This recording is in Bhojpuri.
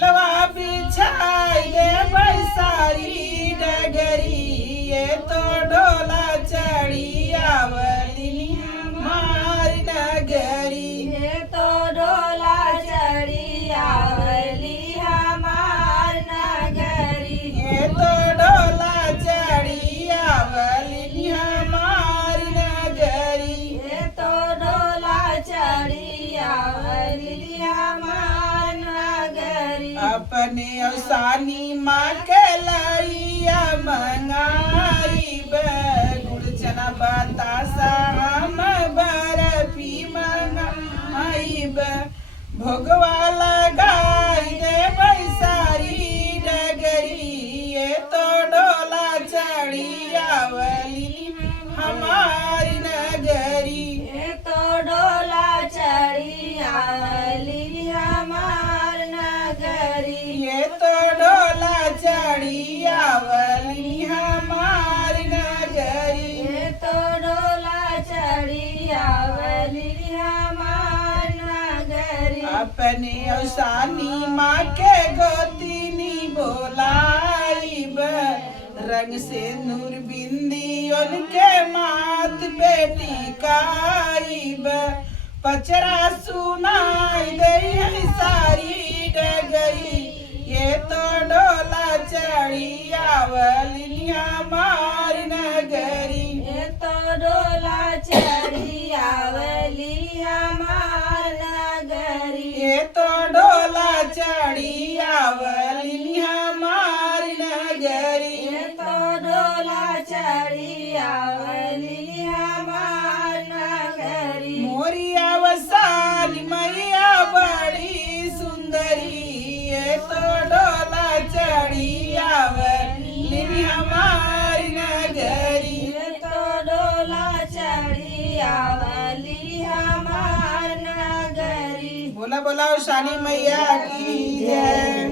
झुलवा बिछाई दे बैसारी डगरी ये तो डोला चढ़ी आवली हमार नगरी। ये तो डोला चढ़ी आवली हमार नगरी। ये तो डोला चढ़ी आवली हमार नगरी। ये तो डोला चढ़ी आवली हमार नगरी। अपने अवसानी माँ के लैया मंगाई गुड़ चना बतासा हम बर्फी मंगाई भोगवा लगाई दे बैसारी डगरी ये तो डोला चढ़ी आवली हमारी नगरी। ये तो डोला चढ़ी आवली हमार नगरी। ये तो डोला चढ़ी आवली हमार नगरी। ये तो डोला चढ़ी आवली हमार नगरी। अपने अवसानी माँ के गोतिनी बोलाई रंग से नूर बिंदी उनके माथ पे टिकाई पचरा सुनाई दे सारी डगरी ये तो डोला चढ़ी आवली हमार नगरी। ये तो डोला चढ़ी आवली हमार नगरी। ये तो डोला चढ़ी आवली हमार नगरी। ये तो डोला चढ़ी आवली हमार नगरी। मोरी अवसानी मैया बड़ी सुंदरी ये तो डोला चढ़ी आवली हमार नगरी। ये तो डोला चढ़ी आवली हमार नगरी। बोला बोला अवसानी मैया की जय।